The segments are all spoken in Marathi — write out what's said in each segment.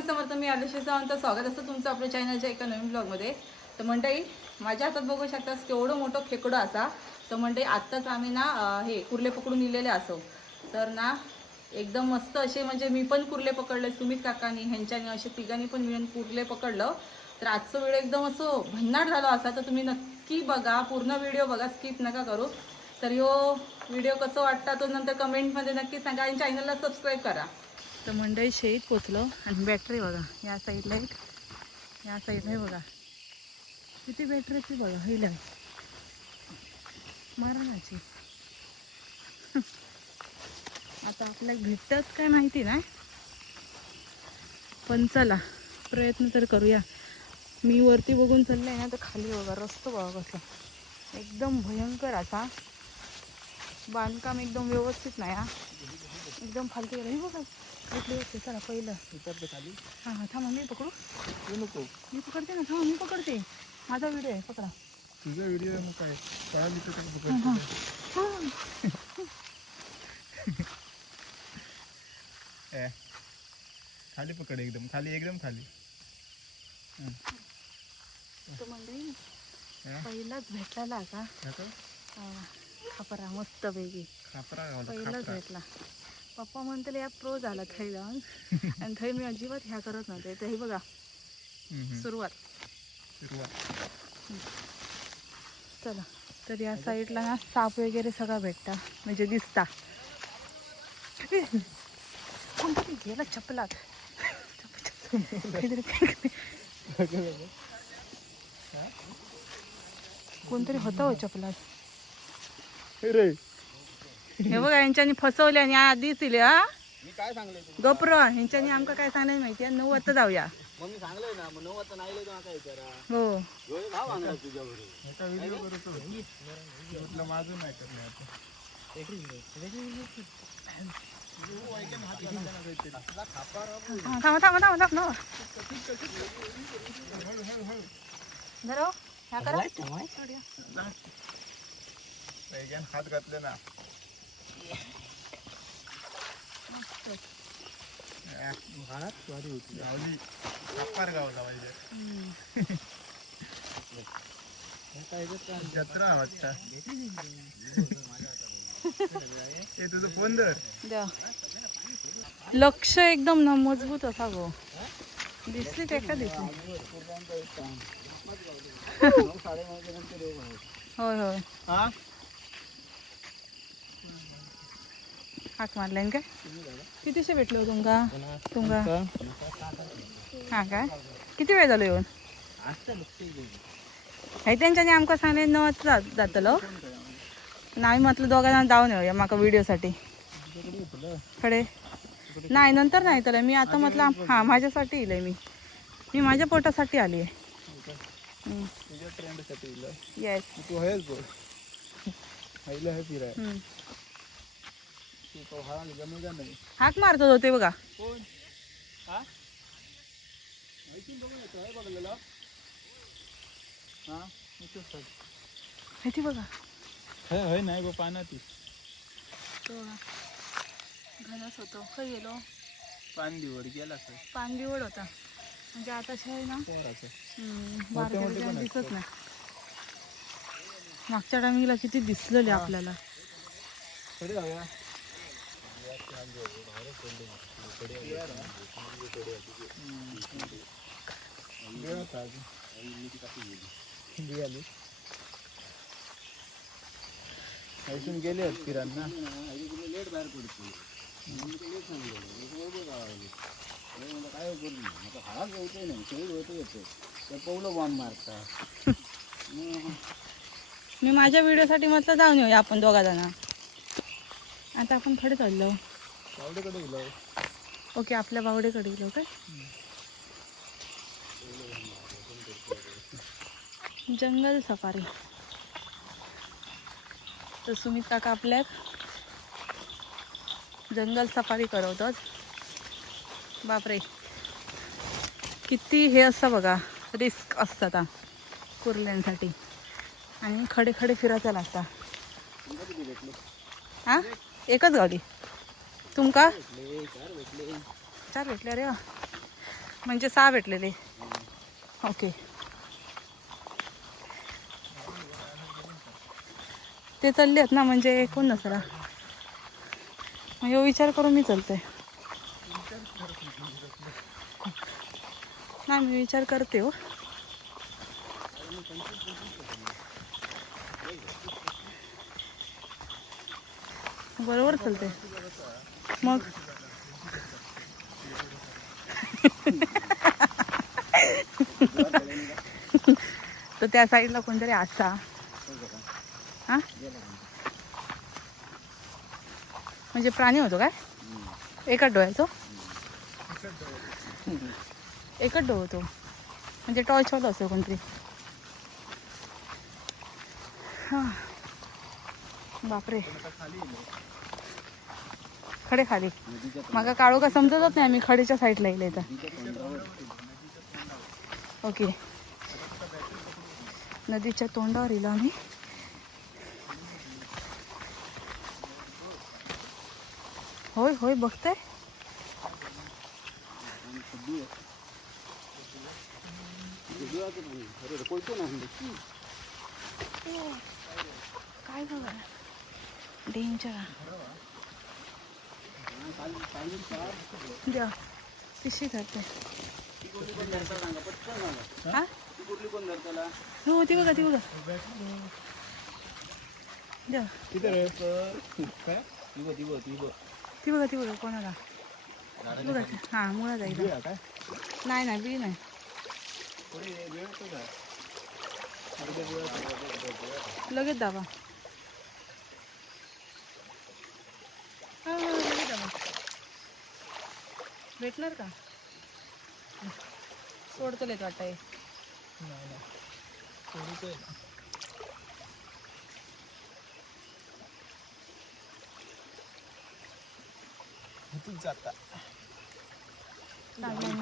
स्वामी समर्थ. मी आलुषी सावंत. स्वागत असतं तुमचं आपल्या चॅनलच्या एका नवीन ब्लॉगमध्ये. तर मंडळी, माझ्या हातात बघू शकता केवढं मोठं खेकडं असा. तर मंडळी, आत्ताच आम्ही ना हे कुर्ले पकडून दिलेले असो. तर ना एकदम मस्त असे, म्हणजे मी पण कुर्ले पकडले, सुमित काकांनी ह्यांच्यानी असे तिघांनी पण मिळून कुर्ले पकडलं. तर आजचं व्हिडिओ एकदम असं भन्नाट झाला असा. तर तुम्ही नक्की बघा, पूर्ण व्हिडिओ बघा, स्किप नका करू. तर ह्यो व्हिडिओ कसं वाटता तो नंतर कमेंटमध्ये नक्की सांगा आणि चॅनलला सबस्क्राईब करा. तर मंडळी शेत पोचलो आणि बॅटरी बघा या साईडला एक, या साईडला बघा किती बॅटरीची बघा हिला मारणाची. आता आपल्याला भेटतात काय माहिती नाही, पण चला प्रयत्न तर करूया. मी वरती बघून चालले ना, तर खाली बघा रस्ता बघा कसं एकदम भयंकर असा. बांधकाम एकदम व्यवस्थित नाही हा, एकदम फालतू गेलं. हे बघा भेटली होते. चला पहिलं खाली. हां हां थांबा, मी पकडू. नको मी पकडते ना, थांबा मी पकडते. माझा व्हिडिओ आहे, पकडा. तुझा व्हिडिओ आहे मग काय खाली पकड, एकदम खाली, एकदम खाली. तो मंडळी पहिलाच भेटला का खापरा मस्त पैकी पहिलाच भेटला. पप्पा म्हणते या प्रो झाला थै जाऊन आणि थै मी अजिबात ह्या करत नव्हते. तर हे बघा सुरुवात. चला तर या साईडला ना साप वगैरे सगळा भेटता, म्हणजे दिसता. कोणतरी गेला चपलात. कोणतरी होतं हो चपलात. हे बघा यांच्यानी फसवले आणि आधीच इले. हा मी काय सांगले गप्र ह्यांच्यानी आमका काय सांगायला माहिती आहे. 9 वाजता जाऊया. मग मी सांगलंय ना, मग 9 वाजता नाही आले तर नका विचारा. हो भाव आणला तुझ्यावर एका व्हिडिओ करतो म्हटलं माझं नाही करणार आता. थांबा थांबा थांबा थांबा धरो ह्या करा. हात घातले ना. गावला जत्रा वाटता. तुझं फोन धर. द्या लक्ष एकदम ना मजबूत असा गो. दिसली ते का दिसली. होय होय हाक मारल्यान काय. कितीशे भेटलो तुमका तुमका. हा काय किती वेळ झालो येऊन. हे त्यांच्यानी आमका सांगले 9 वाजता जातलो. नाही म्हटलं दोघांना जाऊन येऊया माका व्हिडिओसाठी. कडे नाही नंतर नाही तर मी आता म्हटलं हां माझ्यासाठी येईल. मी माझ्या पोटासाठी आली आहे. येस हाक मारतो होते बघा. माहिती बघा नाही बा पाण्यात घनच होतो. खय गेलो पानदिवड गेला सर. पानदिवड होता म्हणजे आता आहे ना बारक्या दिसत नाही. मागच्या टायमिंगला किती दिसलेले आपल्याला. गेले आहेत फिरांना. लेट बाहेर पडतो काय हाच होतोय नाही शहीद होतो येतो त्या पौलं बॉम्ब मारता. मी माझ्या व्हिडिओसाठी म्हटलं जाऊन येऊया आपण दोघा जण. आता आपण खडे चाललो बावडेकडे गेलो. ओके आपल्या बावडेकडे गेलो काय. जंगल सफारी. तर सुमित काका आपल्या जंगल सफारी करवतात. बापरे किती हे असतं बघा, रिस्क असतात कुर्ल्यांसाठी आणि खडे खडे फिरायचं लागता. हां एकच गाडी तुमका 4 भेटले. अरे वा म्हणजे 6 भेटलेले. ओके. ते चालले आहेत ना, म्हणजे कोण नसला मग ह्यो विचार करून मी चालते. नाही मी विचार करते हो. बरोबर चालते मग. तर त्या साईडला कोणतरी असा हा म्हणजे प्राणी होतो काय एकाच डोळ्याचो. एकच डोळ होतो म्हणजे टॉर्च वाला असेल कोणतरी. हा बापरे. खडे खाली मागा काळो का समजतच नाही. आम्ही खडेच्या साईडला येईल तर. ओके. नदीच्या तोंडावर येलो आम्ही. होय होय बघताय. काय बघा डेंजर. द्या पिशवी धरते. हा हो ती बघा ती बघा. द्या ती बघा ती बघा कोणाला बघा. हा मुळा जाईल. नाही नाही बी नाही. लगेच दाबा. हा लगेच दाबा. भेटणार का सोडतो लेत वाटतं.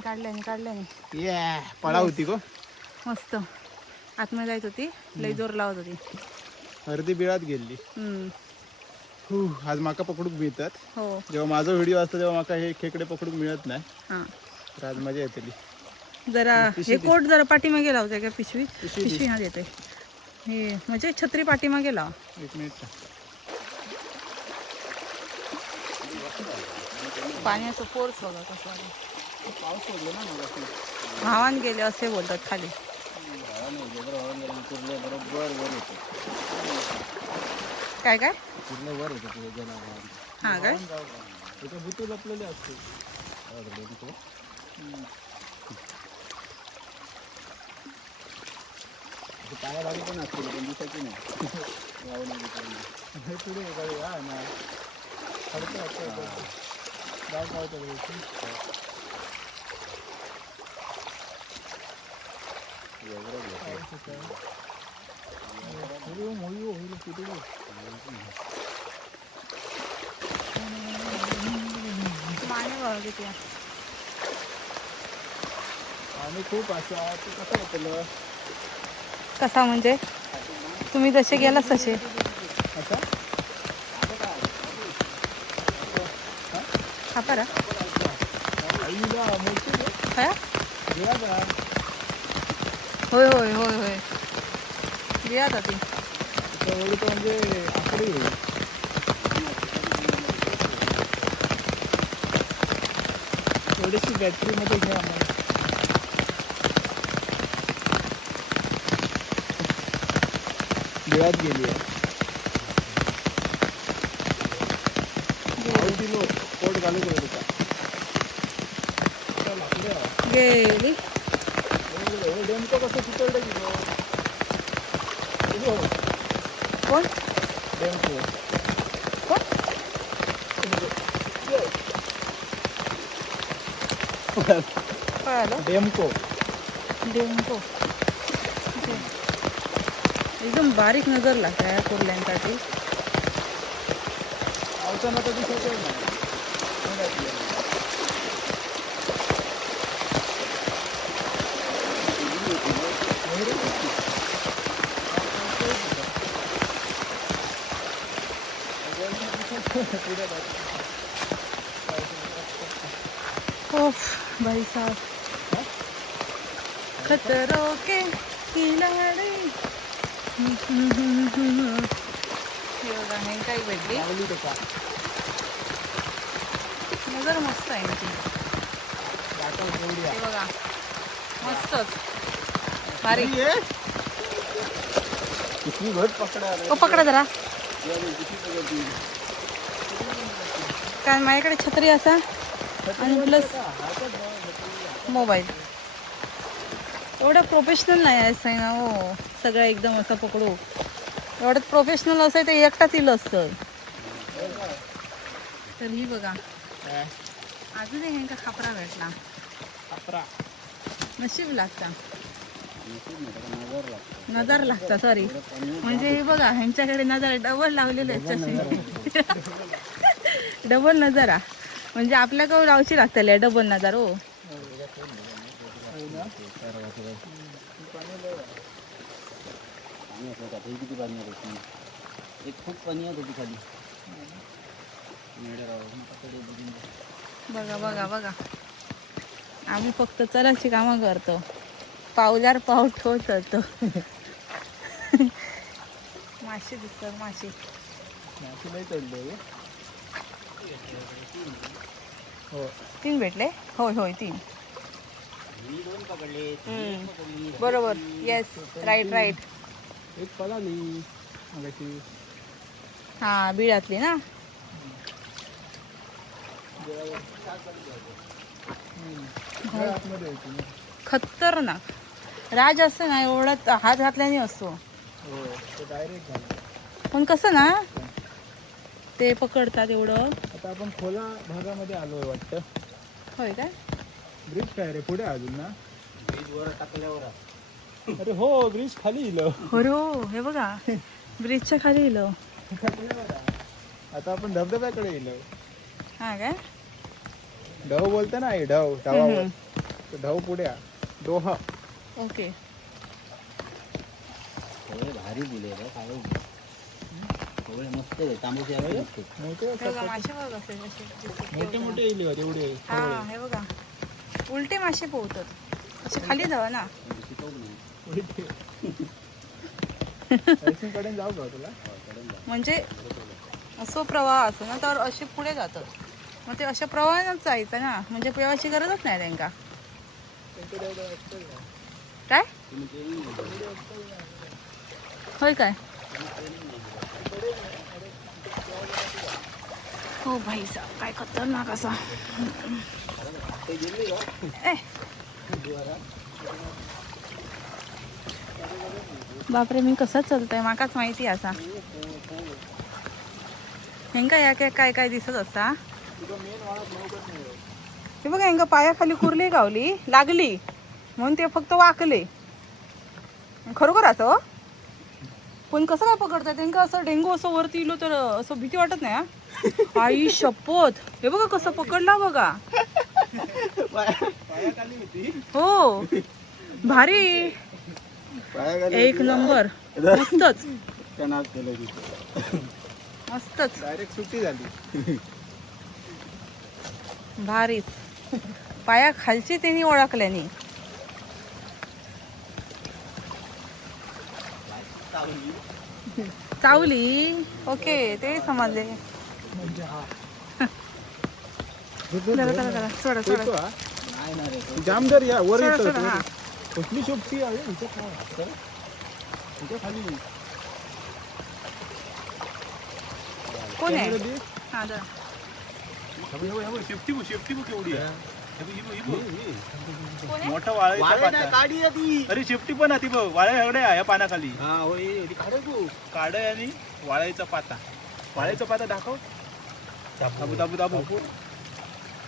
काढल्याने पळा होती गो मस्त. आतमध्ये जायत होती लई जोर लावत होती. अर्धी बिळात गेली. आज माका पकडूक मिळतात. हो जेव्हा माझा व्हिडिओ असतो तेव्हा माका हे खेकडे पकडूक मिळत नाही. हां तर आज मजा येते. जरा हे कोट जरा पाठीमागे लावते का पिशवी. पिशवी हा देते हे म्हणजे छत्री पाठीमागे लाव. 1 मिनिट. पाण्याचं फोर्स बघा कसं आहे. पाऊस पडलो ना मग भावान गेले असे बोलतात खाली. बरोबर वर येतो. काय काय पूर्ण वर येतो तुझ्या जला. हां काय त्याच्या भूतू लपलेले असते. पाया भागी पण असतील पण दिसायची नाही. पुढे ना माने बघा किती. आणि खूप अशा ते कसं होतं. कसा म्हणजे तुम्ही जसे गेलात तसे. हा परा होय होय होय होय बिया ती म्हणजे आकडी होईल. थोडीशी बॅटरीमध्ये घ्या आम्हाला. बिळात गेली आहे. पोट घालू गेली. नेमकं कसं तिकडे गेलो. कोण डेमको कळालं. डेमको डेमको एकदम बारीक नजर लागते या कुर्ल्यांसाठी. पावसानं तर दिसत नाही. ओफ भाई साहब खतरों के खिलाडी. हे बघा हे काही भेटली नजर मस्त आहे यांची. हे बघा मस्तच भारी. किती घट पकडा ओ पकडा जरा. काय माझ्याकडे छत्री असा आणि प्लस मोबाईल. एवढं प्रोफेशनल नाही आहे ना हो सगळं एकदम असं पकडू. एवढं प्रोफेशनल असं ते एकटाच इलं असतं. तर ही बघा अजून एक ह्यांका खापरा भेटला. नशीब लागता नजर लागता सॉरी म्हणजे हे बघा ह्यांच्याकडे नजर डबल लावलेले आहेत. डबल नजरा म्हणजे आपल्याकडे लावची लागतले डबल नजर हो. बघा बघा बघा आम्ही फक्त चलाची कामं करतो. पावलार पाऊल ठेवत जातो. मासे दिसतात मासे. तीन भेटले होय होय 3. बरोबर येस राईट राईट. एक पळाली हा बिळातली ना. खतरनाक राज असं ना एवढा हात घातल्याने असतो. पण कसं ना ते पकडतात एवढं. आता आपण खोला भागामध्ये आलोय वाटतं. होय काय ब्रिज काय रे पुढे अजून ना. ब्रिज वर टाकल्यावर अरे हो ब्रिज खाली इलो. हो हे बघा ब्रिजच्या खाली इलो. आता आपण धबधब्याकडे इलो. हा काय ढव बोलते ना ढव ढवावर. ढव पुढे डोहा. ओके भारी दिले मस्त तांबूचे मोठे मोठे इले एवढे. हा हे बघा उलटे मासे पोहतात असे खाली जावा ना. कडे जाऊ का तुला म्हणजे असं प्रवाह असतो ना तर असे पुढे जातात. मग ते अशा प्रवाहानच जायचं ना म्हणजे प्रवाहाची गरजच नाही त्यांना. काय होय काय हो भाई साहब काय खतरनाक असा. बापरे मी कसं चालतंय माकाच माहिती असा. हेंका या काय काय दिसत असता. हे बघा हेंका पायाखाली कुर्ली गावली लागली म्हणून ते फक्त वाकले. खरोखर असं पण कसं काय पकडतात त्यांना. असं डेंगू असं वरती इलो तर असं भीती वाटत नाही. हा आई शपथ हे बघा कसं पकडला बघा. हो भारी एक नंबर मस्तच मस्तच डायरेक्ट सुट्टी झाली. भारीच पाया खालची त्यांनी ओळखल्यानी. चावली ओके ते समजले. सोडा सोडा जामदार या वर येतो. कुठली शोभती आहे खाली कोण आहे. हा शेफ्टी केवढी आहे. मोठा वाळायचा. अरे शेपटी पण आहे ती बघ. वाळ्या एवढे आहे पानाखाली. काढ आणि वाळायचा पाता. वाळायचा पाता दाखव. दाबू दाबू दाबू.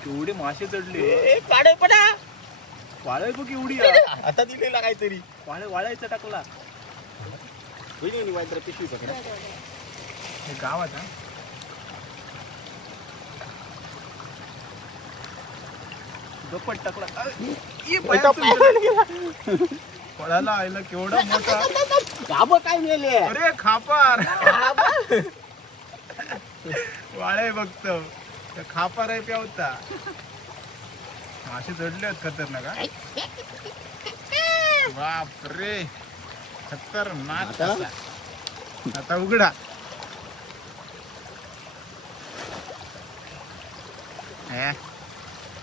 केवढे मासे चढले. वाळाय बघ एवढी आता दिलेला काहीतरी वाळायचा टाकला. पिशवी पकडा गावात. गप्पट टाकला. पळाला आयला केवढा मोठा. गाबं काय मेले. अरे खापार वाळे बघतो खापार आहे प्यावता. मासे जडले आहेत खतरनाक. बापरे खतरनाक आता? असा. आता उघडा हे,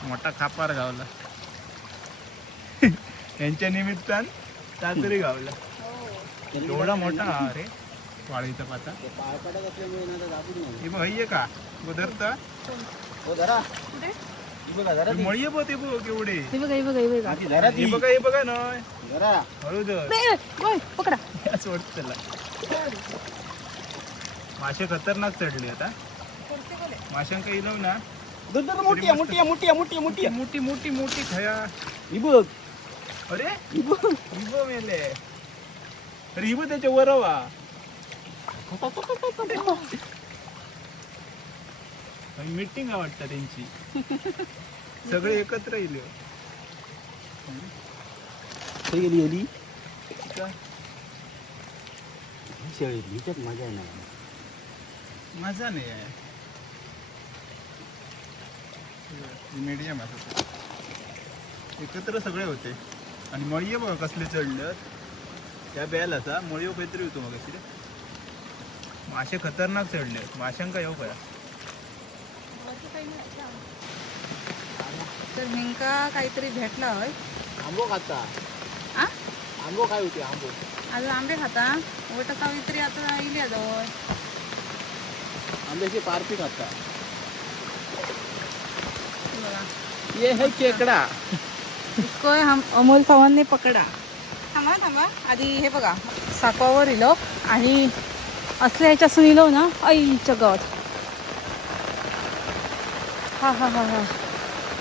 मोठा खापार गावला यांच्या निमित्तान कातरी गावला एवढा मोठा हा रे वाळीचा पाता. पाळपाटात असल्यामुळे ना दाबून नाही. हे बघ हे का बदरता हो धरा. कुठे? ही बघा धरा ती. मळी बघ ते बघ केवढे हे बघा हे बघा हे बघा. ती धरा ती. हे बघा ना धरा. हळूद नाही, गोय, पकडा. असं वाटत त्याला. मासे खतरनाक चढले आता माशांका इलव ना दूध दूध मोठी आहे मोठी आहे मोठी आहे मोठी आहे मोठी आहे. मोठी मोठी मोठी खया. ही बघ. अरे ही बघ. हिबो मेले अरे हिबो त्याच्या वरवा मीटिंग वाटतं त्यांची सगळे एकत्र येईल कुठे गेली एली? शेळी हिच्यात मजा आहे ना. मजा नाही आहे मीडियम असं एकत्र सगळे होते आणि मळीये बघा कसले चढलं त्या बेलाचा मळीव काहीतरी होतो मग अशी मासे खतरनाक चढले माशांका येऊ करा. तर हिंका काहीतरी भेटला होय. आंबो खाता. आ? आंबो काय होते आंबो? अजून आंबे खाता वट काहीतरी आता इली आता होय. आंब्याची पारपी खाता. हे बघा. ये है खेकडा. इसको हम अमोल चव्हाणने पकडा. थांबा थांबा आधी हे बघा सापावर इलो आणि असल्या ह्याच्यासून इलो ना आईच्या गावात. हा हा हा हा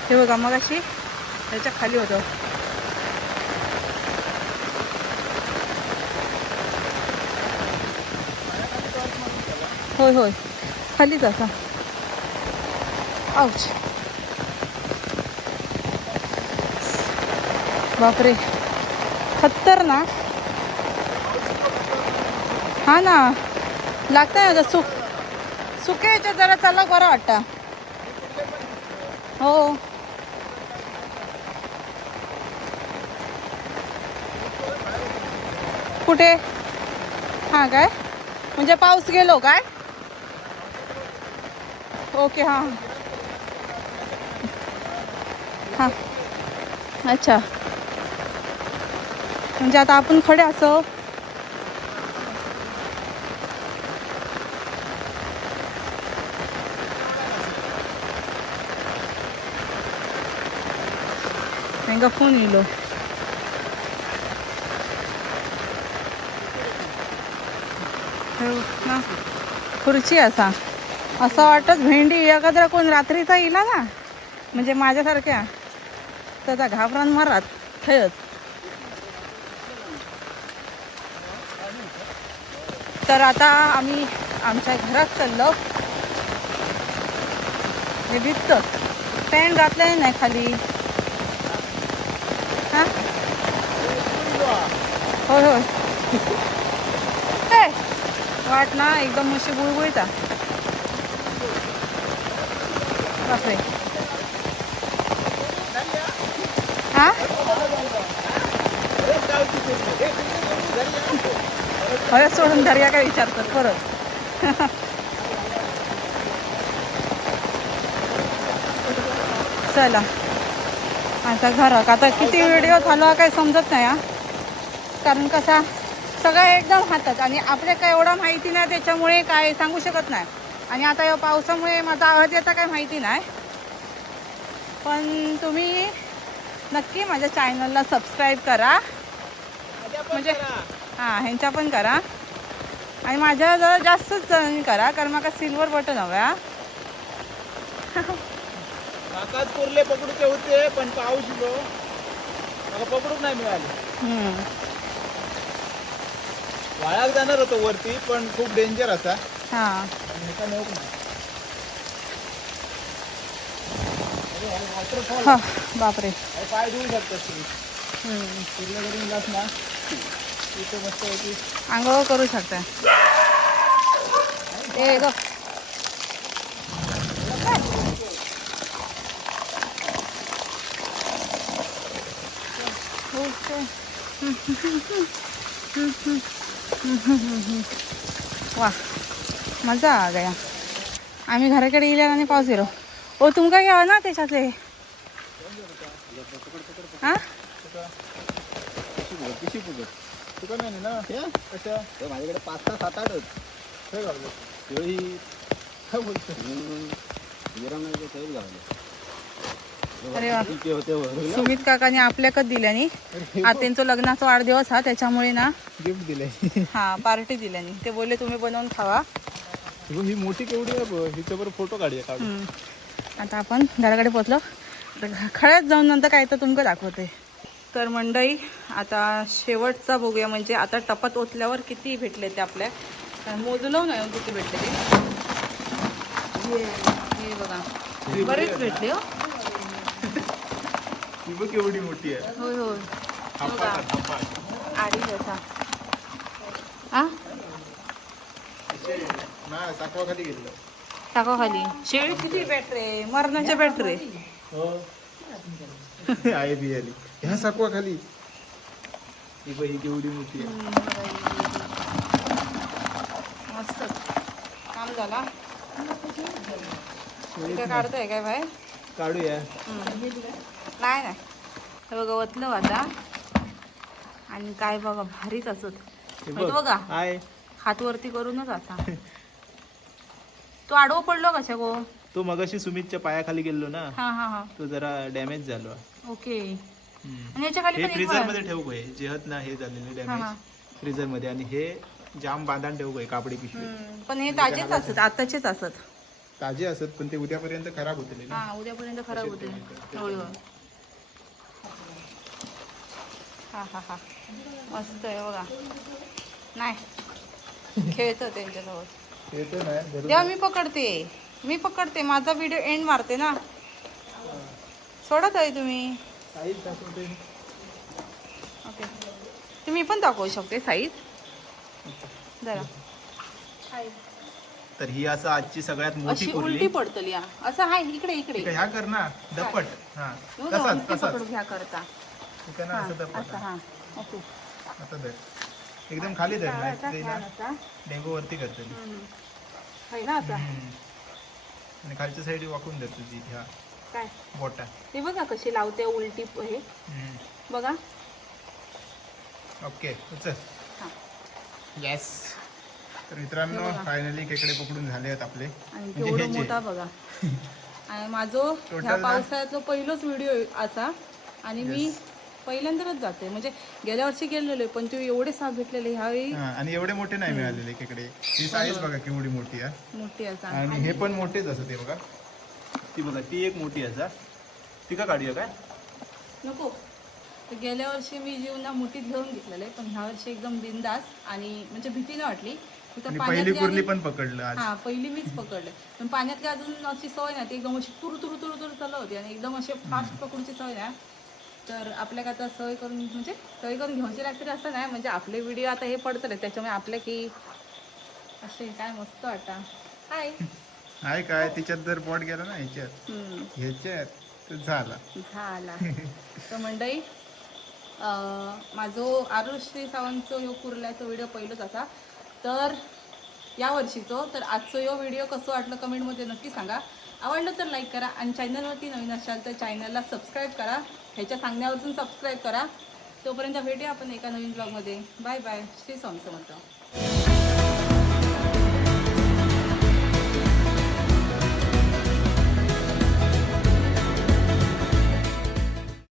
हे बघा मग अशी ह्याच्या खाली होतं. होय होय खालीच असा. आउच बापरे खतरनाक. हा ना लागतंय आता सुके ह्याच्यात जरा चालला बरं वाटतं. हो कुठे? हा काय म्हणजे पाऊस गेलो काय? ओके हां हां अच्छा म्हणजे आता आपण खडे असो. त्यांना फोन येलो ना खुर्ची असा असं वाटत भेंडी एखाद्या कोण रात्रीचा येला ना म्हणजे माझ्यासारख्या त्याचा घाबरान मारात खेळत. तर आता आम्ही आमच्या घरात चाललो. हे दिसतं पॅन्ट घातलं नाही खाली. हा होय होय काय वाट ना एकदम अशी बुळबुळीता. बापरे हा परत सोडून धर्या काय विचारतात परत. चला आता घरात आता किती व्हिडिओ झाला काही समजत नाही हा. कारण कसा सगळं एकदम हातात आणि आपल्या काय एवढा माहिती नाही त्याच्यामुळे काय सांगू शकत नाही. आणि आता या पावसामुळे माझा आवाज येता काय माहिती नाही. पण तुम्ही नक्की माझ्या चॅनलला सबस्क्राईब करा म्हणजे हां ह्यांच्या पण करा आणि माझ्या जरा जास्तच जण करा कारण मला सिल्वर बटन हव्या. काकाच कुर्ले पकडूचे होते पण पाऊस येतो मला पकडूच नाही मिळाले. वाळाक जाणार होतो वरती पण खूप डेंजर असा. हां हां बापरे पाय धुवू शकतात तुम्ही कुर्ले करून गेलास ना तिथे मस्त होती आंघोळ करू शकता. ए गो वा मजा आ गया. आम्ही घराकडे येल्या आणि पाऊस येलो. ओ तुमका घ्यावा ना त्याच्यातले. हा कशी फुगत तुका नाही ना कशा तर माझ्याकडे 5-6 7-8च काय घालतो केळी काय बोलतो विरामाचे सैल घालले. अरे वा. किती होते वर सुमित काकाने आपल्याकच दिल्यानी. आज त्यांचा लग्नाचा वाढदिवस हा त्याच्यामुळे ना गिफ्ट दिले. हा पार्टी दिल्यानी. ते बोलले तुम्ही बनवून खावा. ही मोठी केवढी आहे बघ, हिच्यावर फोटो काढूया काढू. आता आपण घराकडे पोचलो. खळ्यात जाऊन नंतर काय तर तुमका दाखवते. तर मंडळी आता शेवटचा बघूया. म्हणजे आता टपात ओतल्यावर किती भेटले ते आपल्या मोजलो नाही किती भेटले ते. हे बघा बरेच भेटले हो. ही बघ केवढी मोठी आहे. होय होय हापा हापा. अडीच असा हा नाही साखवाखाली गेलं. टाका खाली. शेळी किती बॅटरे मरणाच्या बॅटरे. आहे बियाली ह्या साखवा खाली. ही बघ ही केवढी मोठी आहे. मस्त काम झाला. काय काढतोय काय बाहेर. काढूया. नाही नाही हे बघा वतलं आता. आणि काय बघा भारीच असत बघा. आहे हात वरती करूनच असा. तो आडवं पडलो कशा गो. तो मगाशी सुमितच्या पायाखाली गेलो ना, हा हा हा तो जरा डॅमेज झालो. ओके. हम्म. आणि याच्या खाली हे पण एक फ्रीजर वर- मध्ये ठेवू गय जेहत ना हे झालेले हा, हा. डॅमेज फ्रीजर मध्ये. आणि हे जाम बांधान ठेवू गय कापडी पिशवी. पण हे ताजेच असत आताचेच असत. ताजे असत पण ते उद्यापर्यंत खराब होतील ना. हा उद्यापर्यंत खराब होते. होय होय. हा हा हा मस्त आहे बघा. नाही खेळतो त्यांच्याजवळ. येतो नाही बरोबर. तेव्हा मी पकडते माझा व्हिडिओ एंड मारते ना. सोडत आहे तुम्ही. साईज दाखवते. ओके तुम्ही पण दाखवू शकते साईज जरा. तर ही असं आजची सगळ्यात मोठी अशी कुर्ली. उलटी पडतली हा. असं आहे इकडे इकडे. ठीक आहे, ह्या कर ना दप्पट. हा हो ना, तसाच उलटी तसाच पकडून घ्या करता. ठीक आहे ना. हा, असं दप्पट. असं हा ओके. आता धर एकदम खाली धर नाही असा ते छान ना असा. डेंगू वरती करते. आहे ना असा. आणि खालच्या साईड वाकून धर तुझी ह्या काय बोटा. ते बघा कशी लावते उलटी हे बघा. ओके चल. हा. येस. तर मित्रांनो हे बघा. फायनली खेकडे पकडून झाले आहेत आपले. आणि म्हणजे केवढं ह्याचे. मोठा बघा. आणि माझं Total ह्या ना? पावसाळ्यातला पहिलाच व्हिडिओ असा. आणि मी Yes. पहिल्यांदाच जाते. म्हणजे गेल्या वर्षी गेलेलो पण ते एवढे साप भेटलेले ह्यावेळी हा, आणि एवढे मोठे नाही मिळालेले खेकडे. ही साईज बघा केवढी मोठी आहे. मोठी असा. आणि हे पण मोठेच असं ते बघा. ती बघा ती एक मोठी असा. ती का काढूया काय. नको. तर गेल्या वर्षी मी जीवना मुठीत घेऊन घेतलेले पण ह्या वर्षी एकदम बिंदास आणि म्हणजे भीती नाही वाटली. तिथं आणि पाण्यातली पहिली कुर्ली आणि- पण पकडलं आज. हा पहिली मीच पकडले. पण पाण्यातली अजून अशी सवय नाही. ती एकदम अशी तुरु तुरु तुरु तुरु चालू होती आणि एकदम असे फास्ट पकडूची सवय नाही. तर आपल्याला आता सवय करून म्हणजे सवय करून घ्यायची लागते असं नाही. म्हणजे आपले व्हिडिओ आता हे पडतले त्याच्यामुळे आपल्या की असे काय मस्त वाटतं. हाय आहे काय तिच्यात जर पॉट गेला ना ह्याच्यात ह्याच्यात तर झाला. झाला. तर मंडळी माझो आरुश्री सावंतचो ह्यो कुर्ल्याचो व्हिडिओ पहिलोच असा. तर या वर्षीचो. तर आजचो ह्यो व्हिडिओ कसं वाटलं कमेंटमध्ये नक्की सांगा. आवडलं तर लाईक करा आणि चॅनलवरती नवीन असाल तर चॅनलला सबस्क्राईब करा. ह्याच्या सांगण्यावरून सबस्क्राईब करा. तोपर्यंत भेटूया आपण एका नवीन ब्लॉगमध्ये. Bye bye. श्री स्वामी समर्थ.